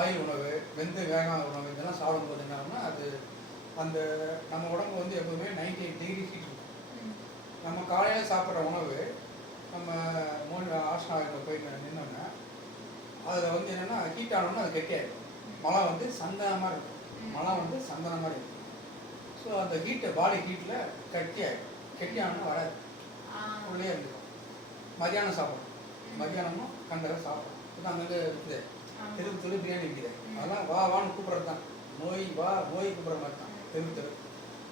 Oil உணவு, வெந்து வேகாத உணவு இதெல்லாம் சாப்பிடும்போது என்ன ஆகும்னா அது அந்த நம்ம உடம்பு வந்து எப்போதுமே 98 டிகிரி ஹீட் இருக்கும். நம்ம காலையில் சாப்பிட்ற உணவு நம்ம ஆசனாவில் போய் நின்னோன்னா அதில் வந்து என்னென்னா ஹீட் ஆனோன்னா அது கெட்டியாகிடும். மழை வந்து சந்தனமாக இருக்கும். மழை வந்து சந்தனம் மாதிரி இருக்கும். ஸோ அந்த ஹீட்டை பாடி ஹீட்டில் கெட்டியாகிடும். கெட்டியானோன்னா வராது, உள்ளே இருந்துடும். மதியானம் சாப்பிடணும். மதியானமும் கண்டரை சாப்பிடணும். இப்போ அங்கே இருக்குது தெரு பிரியாணி இருக்குது. அதெல்லாம் வான்னு கூப்பிட்றது தான். நோய் கூப்பிட்ற மாதிரி தான். தெரு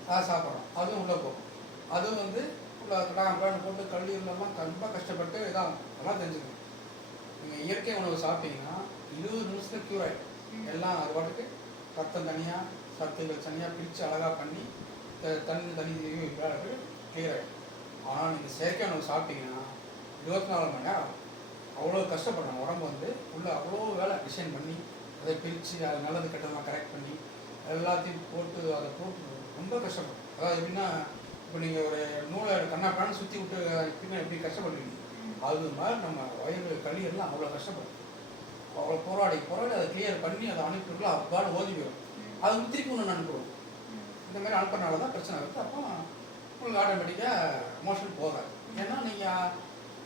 அதை சாப்பிட்றோம். அதுவும் உள்ளே போகும். அதுவும் வந்து உள்ள கடாயம் போட்டு கல்லீரலாம் ரொம்ப கஷ்டப்பட்டு இதான் அதெல்லாம் தெரிஞ்சுக்கணும். நீங்கள் இயற்கை உணவு சாப்பிட்டீங்கன்னா 20 நிமிஷத்தில் க்யூர் ஆகிடும். எல்லாம் அது பாட்டுக்கு ரத்தம் தனியாக சத்துக்கள் தனியாக பிரித்து அழகாக பண்ணி தண்ணி கிளியர் ஆகிடும். ஆனால் நீங்கள் செயற்கை உணவு சாப்பிட்டீங்கன்னா 24 மணி நேரம் அவ்வளோ கஷ்டப்படுறாங்க. உடம்பு வந்து உள்ளே அவ்வளோ வேலை டிசைன் பண்ணி அதை பிரித்து அது நல்லது கெட்டதெல்லாம் கரெக்ட் பண்ணி எல்லாத்தையும் அதை போட்டு ரொம்ப கஷ்டப்படும். அதாவது எப்படின்னா இப்போ நீங்கள் ஒரு நூலை கண்ணாக்கான சுற்றி விட்டு எப்படி கஷ்டப்படுவீங்க, அது மாதிரி நம்ம வயிறு கல்லீரெல்லாம் அவ்வளோ கஷ்டப்படும். அவ்வளோ போராடி அதை கிளியர் பண்ணி அதை அனுப்பிட்டுலாம் அவ்வாறு ஓதி போயிடும். அது வந்து திருப்பி ஒன்று அனுப்புவோம். இந்த மாதிரி அனுப்புறதுனால தான் பிரச்சனை இருக்குது. அப்போ உங்களுக்கு ஆட்டோமேட்டிக்காக மோஷன் போகாது. ஏன்னா நீங்கள்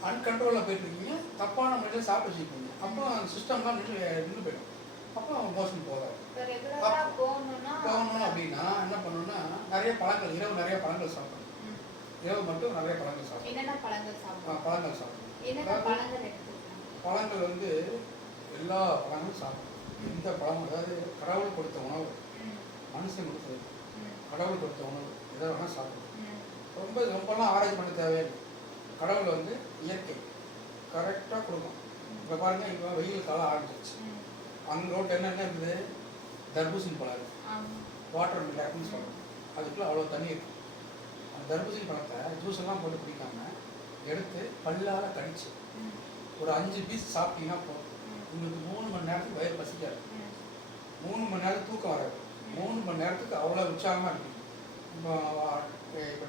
அன்கண்ட்ரோலில் போயிட்டுருக்கீங்க, தப்பான முறையில் சாப்பிட்டு வச்சுருக்கீங்க. அப்போ அந்த சிஸ்டம்லாம் நின்று போயிடும். அப்போ மோஷன் போகாது. போகணும் அப்படின்னா என்ன பண்ணணும்னா நிறைய பழங்கள், இரவு நிறைய பழங்கள் சாப்பிடணும். இரவு மட்டும் நிறைய பழங்கள் சாப்பிடணும். பழங்கள் சாப்பிடணும். பழங்கள் வந்து எல்லா பழங்களும் சாப்பிடணும். எந்த பழமும், அதாவது கடவுள் கொடுத்த உணவு, மனுஷன் கொடுத்தது, கடவுள் கொடுத்த உணவு எதை வேணால் சாப்பிடணும். ரொம்பலாம் ஆராய்ச்சி பண்ண தேவையில்லை. கடவுள் வந்து இயற்கை கரெக்டாக கொடுக்கும். இப்போ பாருங்கள், இப்போ வெயில் காலம் ஆரம்பிச்சிருச்சு. அங்கே ரோட்டில் என்ன இருக்குது, தர்பூசணி பழம் இருக்குது, வாட்டர் மிலாக்னு சொல்கிறோம். அதுக்குள்ளே அவ்வளோ தண்ணி இருக்குது. அந்த தர்பூசணி பழத்தை ஜூஸ் எல்லாம் போட்டு குடிக்காமல் எடுத்து பல்லால் கடிச்சு ஒரு 5 பீஸ் சாப்பிட்டீங்கன்னா போதும். உங்களுக்கு 3 மணி நேரத்துக்கு வயிறு பசிக்காது. 3 மணி நேரத்துக்கு தூக்கம் வராது. 3 மணி நேரத்துக்கு அவ்வளோ உற்சாகமாக இருக்கும். இப்போ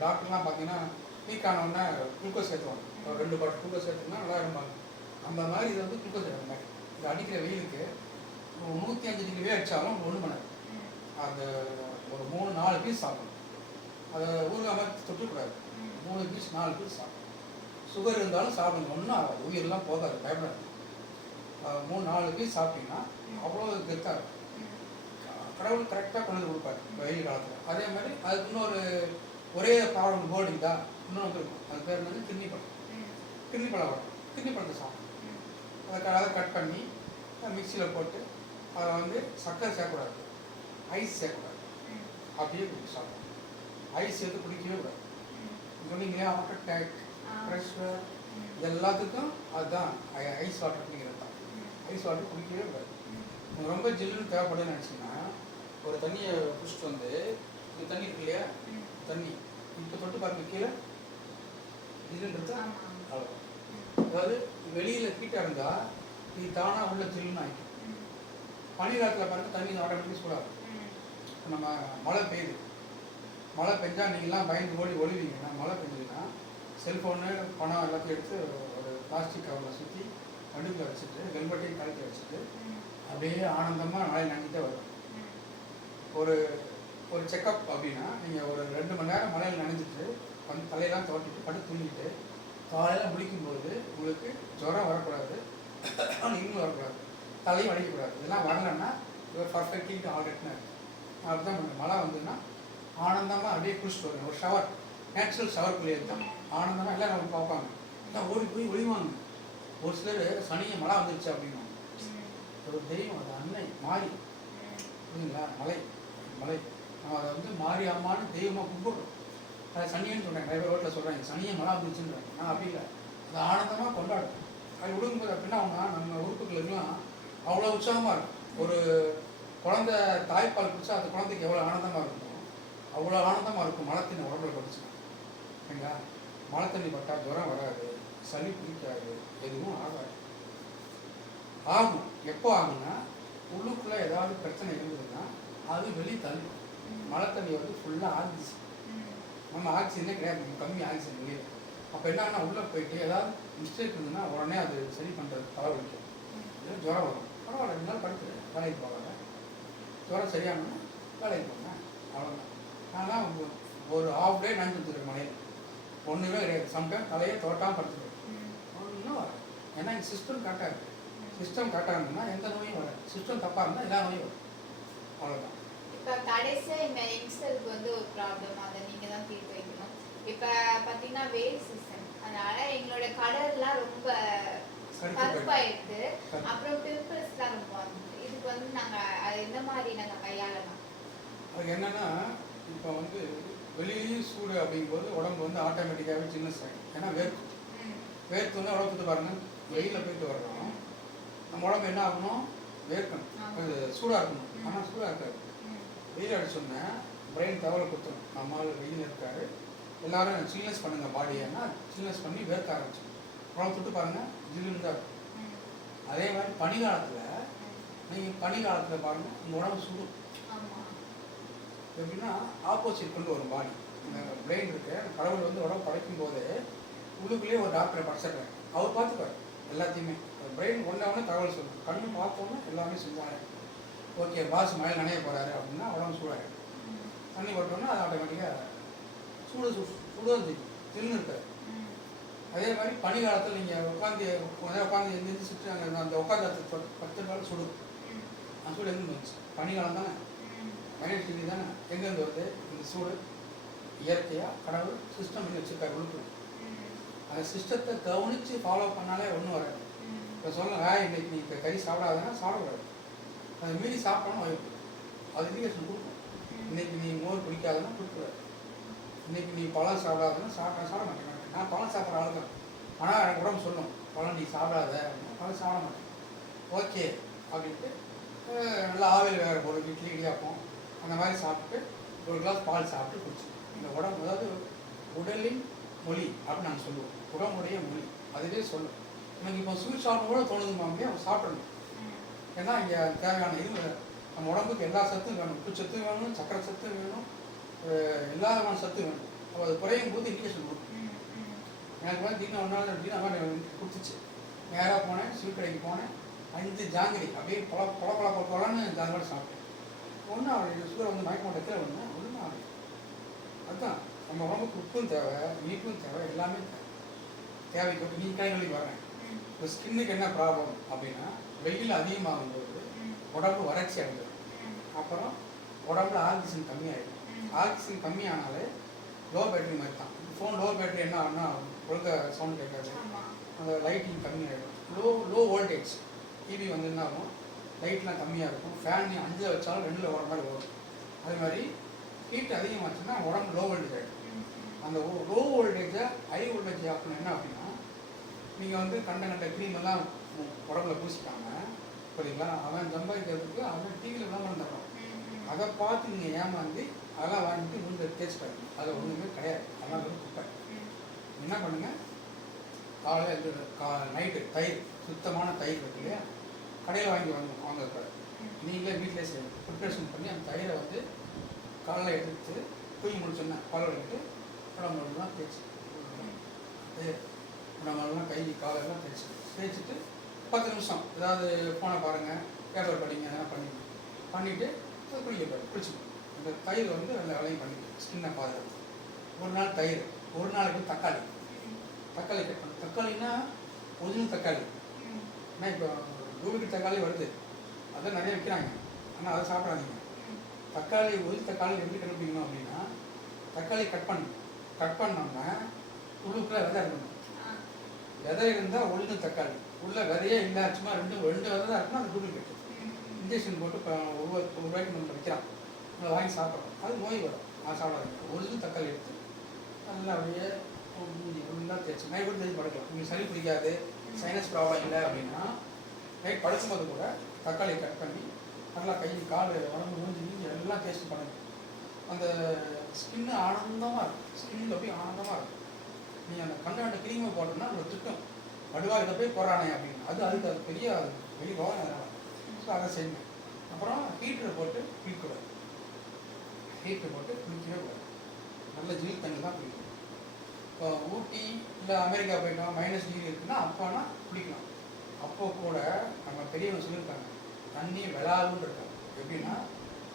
டாக்டர்லாம் பார்த்தீங்கன்னா வீக்கானோடனே குளுக்கோஸ் சேர்த்துவாங்க. ஒரு 2 பாட்டு குளுக்கோஸ் சேர்த்துனா நல்லா இருப்பாங்க. அந்த மாதிரி இதை வந்து குளுக்கோஸ் சேர்த்துங்க. இது அடிக்கிற வெயிலுக்கு 105 டிகிரிவே அடித்தாலும் ஒன்றும் பண்ணாது. அந்த ஒரு 3-4 பீஸ் சாப்பிடணும். அதை ஊறுகாய் மாதிரி தொட்டுக்கூடாது. 3 பீஸ் 4 பீஸ் சாப்பிடணும். சுகர் இருந்தாலும் சாப்பிடுங்க, ஒன்றும் ஆகாது, உயிரெல்லாம் போகாது, பயப்படாது. 3-4 பீஸ் சாப்பிட்டீங்கன்னா அவ்வளோ கெத்தாக இருக்கும். கடவுள் கரெக்டாக கொண்டு வந்து கொடுப்பாரு வெயில் காலத்தில். அதே மாதிரி அதுக்கு இன்னொரு ஒரே ப்ராப்ளம் போர்டு தான் இன்னொன்று இருக்கும். அது பேர் வந்து கிட்னி பழம். கிட்னி பழம் வரும். கிட்னி பழத்தை சாப்பிடணும். அதை கட் பண்ணி மிக்சியில் போட்டு அதை வந்து சர்க்கரை சேர்க்கக்கூடாது, ஐஸ் சேர்க்கக்கூடாது, அப்படியே குடிச்சு சாப்பிடணும். ஐஸ் சேர்த்து குடிக்கவே கூடாது. சொன்னீங்களே ஹார்ட் அட்டாக், ப்ரெஷர், எல்லாத்துக்கும் அதுதான் ஐஸ் வாட்டர் குடிக்கிறது தான். ஐஸ் வாட்டர் குடிக்கவே கூடாது. உங்களுக்கு ரொம்ப ஜில்லுன்னு தேவைப்படுதுன்னு நினச்சிங்கன்னா ஒரு தண்ணியை குடிச்சிட்டு வந்து, இது தண்ணி இருக்கு இல்லையா, தண்ணி இப்போ தொட்டு பாருங்க கீழே ஜில்லுன்றது அவ்வளோ. அதாவது வெளியில் ஹீட்டாக இருந்தால் இது தானாக உள்ள ஜில்லுன்னு ஆகிடும். பனிக்காலத்தில் பார்த்து தண்ணி ஆட்டோமேட்டிக் சூடாகும். இப்போ நம்ம மழை பெய்யுது, மழை பெஞ்சால் நீங்கள்லாம் பயந்து ஒழுவீங்கன்னா, மழை பெஞ்சதுன்னா செல்ஃபோனு பணம் எல்லாத்தையும் எடுத்து ஒரு பிளாஸ்டிக் கவரில் சுற்றி வண்டிக்குள்ளே வச்சுட்டு ஹெல்மெட்டையும் கழட்டி வச்சுட்டு அப்படியே ஆனந்தமாக மழை நனைஞ்சிட்டே வரும். ஒரு செக்கப் அப்படின்னா நீங்கள் ஒரு 2 மணி நேரம் மழையில் நனைஞ்சிட்டு வந்து தலையெல்லாம் துவட்டிட்டு படுத்து தூங்கிட்டு காலையில் முழிக்கும்போது உங்களுக்கு ஜுரம் வரக்கூடாது, இன்னும் வரக்கூடாது, தலையும் வலிக்கக்கூடாது. இதெல்லாம் வரலன்னா இவர் பர்ஃபெக்ட்லி ஆல்ரெட்னு அப்படி தான் பண்ணுங்க. மழை வந்ததுன்னா ஆனந்தமாக அப்படியே குளிச்சுட்டு வருங்க. ஒரு ஷவர், நேச்சுரல் ஷவர் குளியது தான் ஆனந்தமாக எல்லாம் நம்ம பார்ப்பாங்க. எல்லாம் ஓடி போய் ஒழிவாங்க. ஒரு சிலர் சனியை மழை வந்துருச்சு அப்படின்னா ஒரு தெய்வம், அது அன்னை மாறி புரியுங்களா, மலை நம்ம அதை வந்து மாறி அம்மான்னு தெய்வமாக கும்பிடுறோம். அதை சனியன்னு சொல்கிறாங்க, நிறைய பேர் ரோட்டில் சொல்கிறாங்க சனியை மழை வந்துருச்சுன்றாங்க. நான் அப்படி இல்லை, அதை ஆனந்தமாக கொண்டாடும். அது விடுங்கும்போது அப்படின்னா நம்ம உறுப்புகளுக்கெல்லாம் அவ்வளோ உற்சாகமாக இருக்கும். ஒரு குழந்தை தாய்ப்பால் குடிச்சா அந்த குழந்தைக்கு எவ்வளோ ஆனந்தமாக இருக்குமோ அவ்வளோ ஆனந்தமாக இருக்கும் மழை தண்ணி உடம்புல பட்டுச்சுன்னா. சரிங்களா, மழை தண்ணி பட்டால் ஜுரம் வராது, சளி பிடிக்காது, எதுவும் ஆகாது. ஆகும். எப்போ ஆகும்னா உள்ளுக்குள்ளே ஏதாவது பிரச்சனை இருந்ததுன்னா அது வெளியே தள்ளும். மழை தண்ணி வந்து ஃபுல்லாக ஆக்சிஜன், நம்ம ஆக்சிஜனே கிடையாது, கம்மி ஆக்சிஜன் வெளியே. அப்போ என்னன்னா உள்ளே போயிட்டு ஏதாவது மிஸ்டேக் இருந்ததுன்னா உடனே அது சரி பண்ணுறது தலைவலிக்கும், ஜுரம் வரும். பரவாயில்ல, 2 நாள் படுத்துட்டு வேலைக்கு ஜுரம் சரியானோன்னா வேலைக்கு போங்க, அவ்வளோதான். நான்லாம் ஒரு ஹாஃப் டே நான் கொடுத்துருக்கேன் மலையில், ஒன்றுமே கிடையாது. சம்டைம் தலையை தோட்டாமல் படுத்துருக்கேன், ஒன்றும் வராது. ஏன்னா எங்கள் சிஸ்டம் கரெக்டாக இருக்குது. சிஸ்டம் கரெக்டாக இருந்ததுன்னா எந்த நோயும் வராது. சிஸ்டம் தப்பாக இருந்தால் எல்லா நோயும் வரும், அவ்வளோதான். இப்போ கடைசியாக இந்த யங்ஸ்டருக்கு வந்து ஒரு ப்ராப்ளம், அதை நீங்கள் தான் தீர்த்து வைக்கணும். இப்போ பார்த்தீங்கன்னா வெயில் சீசன், அதனால எங்களோட கடல்லாம் ரொம்ப கருப்பாயிடுது, அப்புறம் பிம்பிள்ஸ்லாம் ரொம்ப வந்துது. இதுக்கு வந்து நாங்கள் அது எந்த மாதிரி நாங்கள் கையாளலாம்? அது என்னென்னா, இப்போ வந்து வெளியிலையும் சூடு அப்படிங்கும்போது உடம்பு வந்து ஆட்டோமேட்டிக்காகவே சின்னஸ் ஆகிடும். ஏன்னா வேர்த்து வந்து உடம்பு சுட்டு பாருங்கள், வெயிலில் போயிட்டு வர்றோம், நம்ம உடம்பு என்ன ஆகணும், வேர்க்கணும், அது சூடாக இருக்கணும். ஆனால் சூடாக இருக்காது. வெயில் அடிச்சோன்னே பிரெயின் தவறை கொடுத்துரும், நம்மளால் வெயில் இருக்காரு, எல்லோரும் சில்னஸ் பண்ணுங்கள் பாடியேன்னா சில்னஸ் பண்ணி வேர்க்க ஆரம்பிச்சிடும். உடம்பு தொட்டு பாருங்கள், ஜில்லுன்னு தான் இருக்கும். அதே மாதிரி பனிக்காலத்தில் நீங்கள் பனிக்காலத்தில் பாருங்கள், உங்கள் உடம்பு சுடும். எப்படின்னா ஆப்போசிட் கொண்டு வரும் பாடி. இந்த பிரெயின் இருக்கு, கடவுள் வந்து உடம்பு படைக்கும் போது உள்ளுக்குள்ளேயே ஒரு டாக்டரை படிச்சிடுறாரு, அவர் பார்த்துப்பார் எல்லாத்தையுமே. பிரெயின் ஒன்றே தகவல் சொல்லும், கண்ணு பார்த்தோன்னா எல்லாமே செஞ்சாங்க. ஓகே பாஸ் மழையில் நனைய போகிறாரு அப்படின்னா உடம்பு சூடாகிடும். தண்ணி போட்டோன்னா அது ஆட்டோமேட்டிக்காக சுடுவது தின்னு இருக்காது. அதே மாதிரி பனி காலத்தில் நீங்கள் உட்காந்து எந்திரிச்சு சுற்றி அந்த உட்காந்து 10 நாள் சுடும். அந்த சூடு எங்கேருந்து வந்துச்சு? பனிக்காலம் தானே, -டிகிரி தானே, எங்கேருந்து வருது இந்த சூடு? இயற்கையாக கடவுள் சிஸ்டம் பண்ணி வச்சுருக்காரு உள்ளுக்கு. அந்த சிஸ்டத்தை கவனித்து ஃபாலோ பண்ணாலே ஒன்றும் வராது. இப்போ சொல்லுங்கள், இன்னைக்கு நீ இப்போ கறி சாப்பிடாதுன்னா சாப்பிடக்கூடாது, அது மீறி சாப்பிடணும் வாய்ப்பு, அது இண்டிகேஷன் கொடுக்கும். இன்றைக்கி நீ மோர் குடிக்காதுன்னா கொடுக்கூடாது, இன்றைக்கி நீ பழம் சாப்பிடாதுன்னா சாப்பிட மாட்டேன். நான் பழம் சாப்பிட்ற ஆள் தான், ஆனால் எனக்கு உடம்பு சொல்லும் பழம் நீ சாப்பிடாத அப்படின்னா பழம் சாப்பிட மாட்டேன். ஓகே அப்படின்ட்டு நல்லா ஆவியில் வேறு ஒரு இட்லி இடியாப்போம் அந்த மாதிரி சாப்பிட்டு ஒரு கிளாஸ் பால் சாப்பிட்டு குடிச்சு இந்த உடம்பு, அதாவது உடலின் மொழி அப்படின்னு நாங்கள் சொல்லுவோம், உடம்புடைய மொழி அதுவே சொல்லும். எனக்கு இப்போ ஸ்வீட் சாப்பிட கூட தோணுதுமாமே அவன் சாப்பிடணும். ஏன்னா இங்கே தேவையான இது நம்ம உடம்புக்கு எல்லா சத்தும் வேணும், உப்பு சத்து வேணும், சக்கரை சத்து வேணும், எல்லா விதமான சத்து வேணும். அப்போ அது குறையும் போது இண்டிகேஷன் கொடுக்கும். எனக்கு வந்து தினம் ஒரு நாள் தினம் கொடுத்துச்சு. நேராக போனேன், ஸ்வீட் கடைக்கு போனேன், 5 ஜாங்கிரி அப்படியே பொலன்னு ஜாங்கிரி சாப்பிட்டேன். ஒன்றும் அவருடைய சுகர் வந்து மயக்க மாட்டத்தில் ஒன்றும் ஆகுது. அதுதான் நம்ம உடம்புக்கு உப்பும் தேவை, இனிப்பும் தேவை, எல்லாமே தேவைக்கு. நீ கைகளில் வரேன். இப்போ ஸ்கின்னுக்கு என்ன ப்ராப்ளம் அப்படின்னா, வெயில் அதிகமாகும் போது உடம்பு வறட்சி அடைஞ்சிடும். அப்புறம் உடம்புல ஆக்சிஜன் கம்மியாகிடும். ஆக்சிஜன் கம்மியானாலே லோ பேட்டரி மாதிரி தான். ஃபோன் லோ பேட்டரி என்ன ஆகுனா ஒழுங்காக சவுண்ட் கேட்காது, அந்த லைட்டிங் கம்மியாகிடும். லோ வோல்டேஜ் டிவி வந்து என்ன ஆகும், லைட்லாம் கம்மியாக இருக்கும். ஃபேன் 5 வச்சாலும் 2 ஓடுற மாதிரி வரும். அதே மாதிரி ஹீட் அதிகமாச்சுன்னா உடம்பு லோ வோல்டேஜ் ஆகிடும். அந்த லோ வோல்டேஜை ஹை வோல்டேஜ் ஆகணும். என்ன அப்படின்னா, நீங்கள் வந்து கண்ட க்ரீமெல்லாம் உடம்புல பூசிக்காம புரியுங்களா, அவன் சம்பாதிக்கிறதுக்கு அவன் டிவியில் விளம்பரம் தர்றான், அதை பார்த்து நீங்கள் ஏமாந்து அதெல்லாம் வாங்கிட்டு மூஞ்சி தேய்ச்சிட்டாங்க. அதில் ஒன்றுமே கிடையாது, அதெல்லாம் வந்து குப்பை. என்ன பண்ணுங்கள், காலையில் நைட்டு தயிர், சுத்தமான தயிர் இருக்கு இல்லையா, கடையில் வாங்கக்கூடாது, நீங்களே வீட்டிலே செய்யணும். ப்ரிப்ரேஷன் பண்ணி அந்த தயிரை வந்து காலையில் எடுத்து தூக்கி முடிச்சோன்னா பால் எடுத்து உடம்புலாம் தேய்ச்சி, உடம்புலாம் கை காலெல்லாம் தேய்ச்சிட்டு 10 நிமிஷம் ஏதாவது ஃபோனை பாருங்கள், பேப்பர் படிங்க, அதெல்லாம் பண்ணிவிட்டு குளிச்சுக்கணும். இந்த தயிர் வந்து அந்த வேலையும் பண்ணிக்கணும், ஸ்கின்னை பாதுகாப்பு. ஒரு நாள் தயிர், ஒரு நாளைக்கு தக்காளி கட் பண்ணணும். தக்காளின்னா ஒரிஜினல் தக்காளி. ஏன்னா இப்போ டூப்ளிகேட் தக்காளி வருது, அதை நிறைய விற்கிறாங்க, ஆனால் அதை சாப்பிடாதீங்க. தக்காளி ஒரிஜினல் தக்காளி எப்படி கண்டுபிடிக்கணும் அப்படின்னா, தக்காளி கட் பண்ணோம்னா உள்ளுக்குள்ளே விதை இருக்கணும். விதை இருந்தால் ஒரிஜினல் தக்காளி, உள்ள விதையே இல்லை, சும்மா ரெண்டு விதை தான் இருக்குன்னா அது டூப்ளிகேட். இன்ஜெக்ஷன் போட்டு ஒரு ரூபாய்க்கு நம்ம விற்கிறான், அதை வாங்கி சாப்பிட்றோம், அது நோய் வரும், அது சாப்பிடாதீங்க. ஒரிஜினல் தக்காளி எடுத்து நல்லா அப்படியே ஃபுல்லாக தேய்ச்சி நைட் கூட தேய்ச்சி படுக்கலாம். உங்களுக்கு சளி பிடிக்காது, சைனஸ் ப்ராப்ளம் இல்லை அப்படின்னா நைட் படுக்கும்போது கூட தக்காளி கட் பண்ணி நல்லா கை கால் உடம்பு மூஞ்சி எல்லாம் டேஸ்ட் பண்ணணும். அந்த ஸ்கின்னு ஆனந்தமாக இருக்கும், ஸ்கின்னில் போய் ஆனந்தமாக இருக்கும். நீங்கள் அந்த கண்ட கிரீமை போட்டோம்னா ஒரு திட்டம் வடுவா இதை போய் போகிறானே அப்படின்னு, அதுக்கு அது பெரிய வெளி போக. ஸோ அதை செய்யணும். அப்புறம் ஹீட்டரை போட்டு குளிக்கக்கூடாது, ஹீட்டரை போட்டு குளிக்கவே கூடாது, நல்ல ஜில் தண்ணி தான் குளிக்கணும். இப்போ ஊட்டி இல்லை அமெரிக்கா போயிட்டோம், -டிகிரி இருக்குன்னா அப்போனா குளிக்கலாம். அப்போ கூட நம்ம பெரியவங்க சொல்லியிருக்காங்க, தண்ணி விளாடுன்னு இருக்காங்க. எப்படின்னா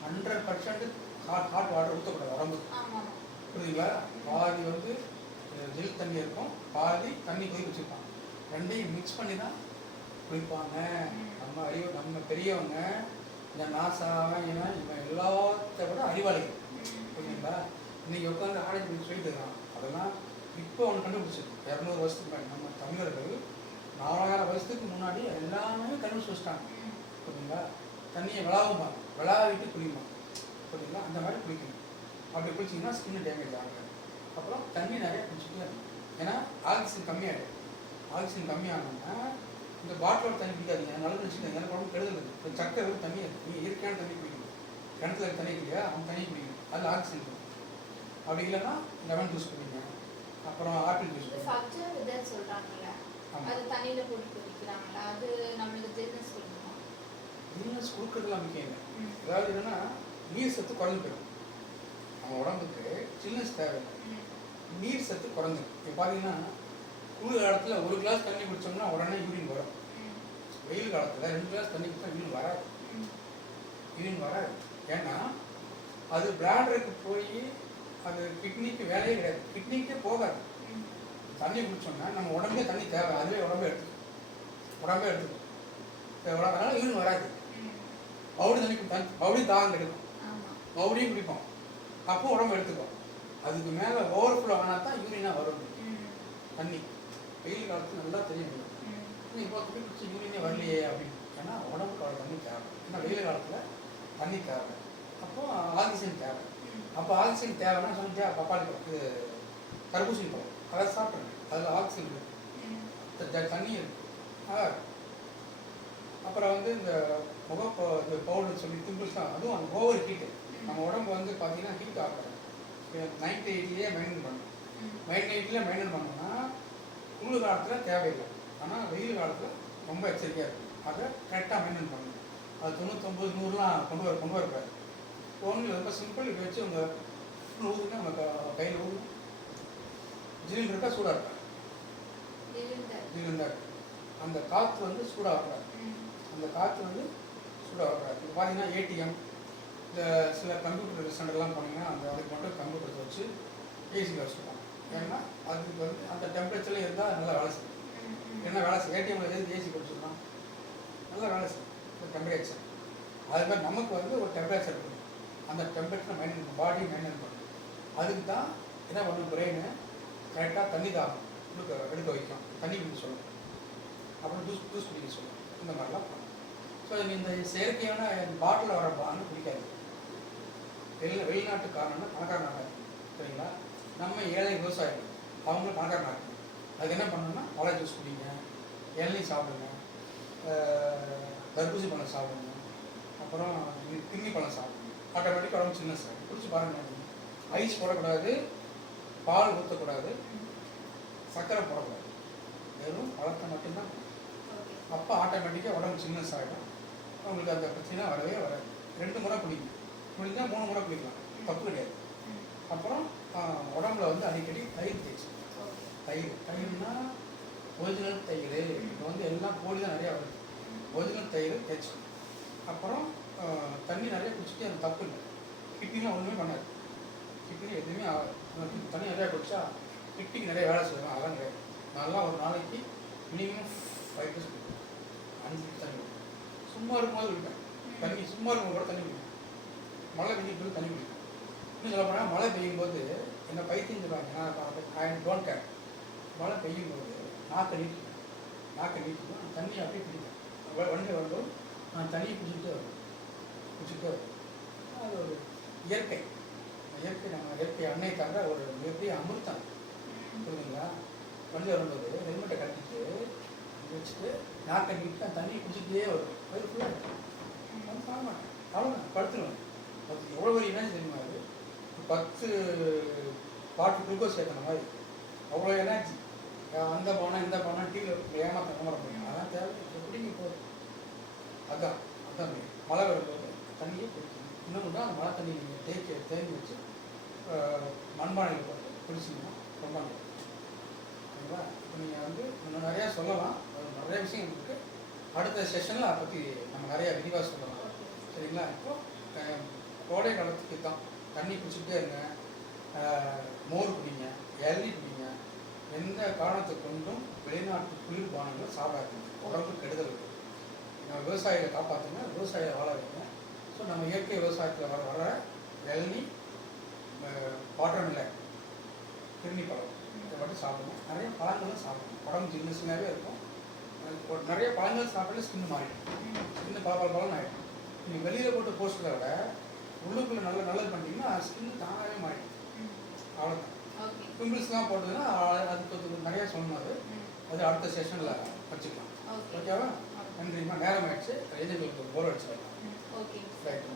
100% ஹாட் வாட்டர் ஊற்றக்கூடாது உடம்புக்கு. புரியுதுங்களா? பாதி வந்து ஜில் தண்ணி இருக்கும், பாதி தண்ணி கொதிக்க வச்சுருப்பாங்க. ரெண்டையும் மிக்ஸ் பண்ணி தான் குளிப்பாங்க. நம்ம பெரியவங்க இந்த நாசாவன் இவன் எல்லாத்த விட அறிவாளிகள். புரியுதுங்களா? இன்னைக்கு உட்காந்து ஆராய்ச்சி சொல்லிட்டு இருக்கான். அதெல்லாம் இப்போ ஒன்று கண்டுபிடிச்சிருக்கு. 200 வருஷத்துக்கு முன்னாடி நம்ம தமிழர்கள் 4000 வருஷத்துக்கு முன்னாடி எல்லாமே கண்டுபிடிச்சி வச்சுட்டாங்க. புரியுதுங்களா? தண்ணியை விளாவும்பாங்க, விளாவிட்டு குளிப்பாங்க. புரியுதுங்களா? அந்த மாதிரி குளிக்கணும். அப்படி குளிச்சிங்கன்னா ஸ்கின் டேமேஜ் ஆகாது. அப்புறம் தண்ணி நிறைய குடிச்சிட்டே இருக்கும். ஏன்னா ஆக்சிஜன் கம்மியாகிடும். ஆக்சிஜன் கம்மியானோம்னா இந்த பாட்டிலோட தண்ணி குடிக்காதீங்க, நல்லது வச்சுக்கோங்க. எனக்கு உடம்பு கெடுதல் இருக்குது. இப்போ சக்கரை ஒரு தண்ணி இருக்குது, நீங்கள் இயற்கையான தண்ணி குடிக்கணும். கிணத்துல இருக்க தண்ணி இல்லையா, அந்த தண்ணி குடிக்கணும். அதில் ஆக்சிஜன் இருக்கும். அப்படி இல்லைன்னா லெமன் ஜூஸ் குடிங்க, அப்புறம் ஆப்பிள் ஜூஸ் குடிங்க. ஜில்னஸ் கொடுக்குறதுலாம் முக்கியம் இல்லை. அதாவது என்னன்னா நீர் சத்து குறைஞ்சு போயிடும். நம்ம உடம்புக்கு ஜில்னஸ் தேவையில்லை, நீர் சத்து குறைஞ்சிடும். இப்போ பார்த்தீங்கன்னா குளிர் காலத்தில் 1 கிளாஸ் தண்ணி குடித்தோம்னா உடனே யூரின் வரும். வெயில் காலத்தில் 2 கிளாஸ் தண்ணி குடித்தா யூரின் வராது. யூரின் வராது. ஏன்னா அது பிளாடருக்கு போய் அது கிட்னிக்கு வேலையே கிடையாது, கிட்னிக்கே போகாது. தண்ணி குடித்தோம்னா நம்ம உடம்பே தண்ணி தேவை, அதுவே உடம்பே எடுத்துக்கும். அதனால் யூரின் வராது. பவுடி தண்ணி பவுடி தாகம் கிடைக்கும், பவுடியும் குடிப்போம், அப்போ உடம்பு எடுத்துக்கும். அதுக்கு மேலே ஓவர்ஃப்ளோ ஆனால் தான் யூரினாக வரும் தண்ணி. வெயில் காலத்தில் நல்லா தெரியும், இப்போ குடிச்சு யூரினே வரலையே அப்படின்னு. ஏன்னா உடம்புக்கு அவ்வளோ தண்ணி தேவை. ஏன்னா வெயில் காலத்தில் தண்ணி தேவை, அப்போது ஆக்சிஜன் தேவை. அப்போ ஆக்சிஜன் தேவைன்னா சொல்லிட்டு பப்பாளி பழம், தர்பூசணி பழம் அதை சாப்பிட்றேன். அதில் ஆக்சிஜன் இருக்குது, தண்ணி இருக்குது. அப்புறம் வந்து இந்த இந்த பவுடர் சொல்லி பிம்பிள்ஸ் தான், அதுவும் அந்த ஓவர் ஹீட்டு. நம்ம உடம்பு வந்து பார்த்தீங்கன்னா ஹீட் ஆகிறோம். 98 மெயின்டைன் பண்ணணும். 98 மெயின்டைன் பண்ணோம்னா குளிர் காலத்தில் தேவையில்லை, ஆனால் வெயில் காலத்தில் ரொம்ப எச்சரிக்கையாக இருக்கும். அதை கரெக்டாக மெயின்டைன் பண்ணணும். அது 99, 100லாம் கொண்டு வரக்கூடாது. ஒன்று ரொம்ப சிம்பிள். இப்போ வச்சு உங்கள் ஊதுங்க, நம்ம கையில் ஊதுங்க. ஜில் இருக்கா சூடாக இருக்கா? ஜில் இருந்தால் அந்த காற்று வந்து சூடாக இருக்காது. அந்த காற்று வந்து சூடாக வரக்கூடாது. இப்போ பார்த்தீங்கன்னா ஏடிஎம், இந்த சில கம்ப்யூட்டர் சென்டர்லாம் போனீங்கன்னா அதுக்கு மட்டும் கம்ப்யூட்டர் வச்சு ஏசியில் வச்சுருப்பாங்க. ஏன்னா அதுக்கு வந்து அந்த டெம்பரேச்சரில் இருந்தால் நல்லா வேலை செய்யும். ஏன்னா வேலை செய்யும். ஏடிஎம்மில் எது ஏசி கொடுத்துருக்கோம், நல்லா வேலை செய்யும் இந்த டெம்பரேச்சர். அது மாதிரி நமக்கு வந்து ஒரு டெம்பரேச்சர் இருக்கும். அந்த டெம்பரேச்சரை மெயின்டைன் பாடி மெயின்டைன் பண்ணணும். அதுக்கு தான் என்ன பண்ணும், பிரெயின் கரெக்டாக தண்ணி தாகம் எடுக்க வைக்கும், தண்ணி குடிக்க சொல்லணும், அப்புறம் ஜூஸ் குடிக்க சொல்லணும். இந்த மாதிரிலாம் பண்ணணும். ஸோ இந்த செயற்கையான பாட்டில் வர பான்னு பிடிக்காது. வெளிநாட்டுக்காரன்னா பணக்காரனாக, சரிங்களா? நம்ம ஏழை விவசாயிகள், அவங்களும் பணக்காரனாக இருக்கணும். அதுக்கு என்ன பண்ணணும்னா பழ ஜூஸ் குடிங்க, இளநீர் சாப்பிடுங்க, தர்பூசி பழம் சாப்பிடுங்க, அப்புறம் கிண்ணி பழம் சாப்பிடுங்க. ஆட்டோமேட்டிக்காக உடம்பு சின்ன சார் குடிச்சு பாருங்கள். ஐஸ் போடக்கூடாது, பால் ஊற்றக்கூடாது, சர்க்கரை போடக்கூடாது, வெறும் பழத்தை மட்டும்தான். அப்போ ஆட்டோமேட்டிக்காக உடம்பு சின்னஸ் ஆகிடும். உங்களுக்கு அந்த பிரச்சனை வரவே வராது. 2 முறை குடிக்கணும், முடிஞ்சால் 3 முறை குடிக்கலாம், தப்பு கிடையாது. அப்புறம் உடம்புல வந்து அடிக்கடி தயிர் தேய்ச்சி, தயிர்னா ஒரிஜினல் தயிர். இப்போ வந்து எல்லாம் போலி தான் நிறையா வருது. ஒரிஜினல் தயிர் தேய்ச்சி, அப்புறம் தண்ணி நிறைய குடிச்சிட்டு அந்த தப்பு இல்லை. கிட்னிலாம் ஒன்றுமே பண்ணாது, கிட்னி எதுவுமே ஆகாது. தண்ணி நிறையா குடிச்சா கிட்னிக்கு நிறைய வேலை செய்யலாம். அதெல்லாம் கிடையாது. நல்லா ஒரு நாளைக்கு மினிமம் 5 லிட்டர்ஸ் குடிப்பேன், 5 லிட்டர் தண்ணி குடிப்பேன். சும்மா இருக்கும்போது குடிப்பேன் தண்ணி, சும்மா இருக்கும்போது கூட தண்ணி குடிப்பேன். மழை பெய்யும் தண்ணி குடிப்பேன். இன்னும் சொல்ல போனால் மழை பெய்யும் போது என்ன பைத்தியம் சொல்லுவாங்க, நான் ஐ டோன்ட் கேர். மழை பெய்யும் போது நாக்கை நீட்டிக்கும், தண்ணி அப்படியே குடிப்பேன். வண்டியில் வரும்போது நான் தண்ணியை குடிச்சுட்டே வருவேன். அது ஒரு இயற்கை. நம்ம இயற்கை அன்னை தவிர ஒரு மிகப்பெரிய அமிர்தம். புரியுதுங்களா? வண்டியில் வரும்போது ஹெல்மெட்டை கட்டிட்டு வச்சுட்டு நாக்கை நீட்டு தண்ணி குடிச்சிட்டே வரும். அது ஃபுல்லாக வந்து சாக மாட்டேன், அவ்வளோதான், படுத்துருவேன். அது எவ்வளோ பெரிய எனர்ஜி தெரியுமா? அது 10 பாட்டு குளுக்கோஸ் ஏற்றின மாதிரி அவ்வளோ எனர்ஜி. அந்த போனால் இந்த போனால் டிவியில் ஏமாற்ற நம்பர முடியும். அதெல்லாம் தேவை எப்படிங்க போகுது. அதுதான் மழை வரும்போது தண்ணியே குடிக்கணும். இன்னொன்று தான் அந்த மழை தண்ணி நீங்கள் தேங்கி வச்சு மண்பானையில் போட்டு குடிச்சிங்கன்னா ரொம்ப நல்லது. ஓகேங்களா? இப்போ நீங்கள் வந்து இன்னும் நிறையா சொல்லலாம், நிறைய விஷயம் இருக்குது. அடுத்த செஷனில் அதை பற்றி நம்ம நிறையா விரிவாக சொல்லலாம். சரிங்களா? இப்போது கோடை காலத்துக்கு தான் தண்ணி குடிச்சிக்கிட்டே இருங்க, மோர் குடிங்க, இளநீ குடிங்க. எந்த காரணத்தை கொண்டும் வெளிநாட்டு குளிர்பானங்கள் சாப்பிடாதீங்க, உடம்புக்கு கெடுதல் இருக்குது. நம்ம விவசாயிகளை காப்பாற்றுங்க, விவசாயிகளை வாழ வைங்க. ஸோ நம்ம இயற்கை விவசாயத்தில் வர இளநீ, வாட்டர்மெலன், கிருணி பழம் இதை மட்டும் சாப்பிடணும். நிறைய பழங்களும் சாப்பிடணும், உடம்பு ஜில்லுசினாகவே இருக்கும். நிறைய பழங்கள் சாப்பிட்டாலே ஸ்கின் மாறிடும், ஸ்கின்னு பழம் ஆகிடும். நீங்கள் வெளியில் போட்டு போஸ்டரை விட உள்ளுக்குள்ளே நல்லது பண்ணிட்டீங்கன்னா ஸ்கின்னு தானாகவே மாறிடும். அவ்வளோதான். பிம்பிள்ஸ்லாம் போட்டதுன்னா அதுக்கு நிறையா சொன்னது, அது அடுத்த செஷனில் வச்சுக்கலாம். ஓகேவா? நன்றிம்மா, நேரம் ஆயிடுச்சு. எங்களுக்கு போர் அடிச்சு வரலாம். Okay, right.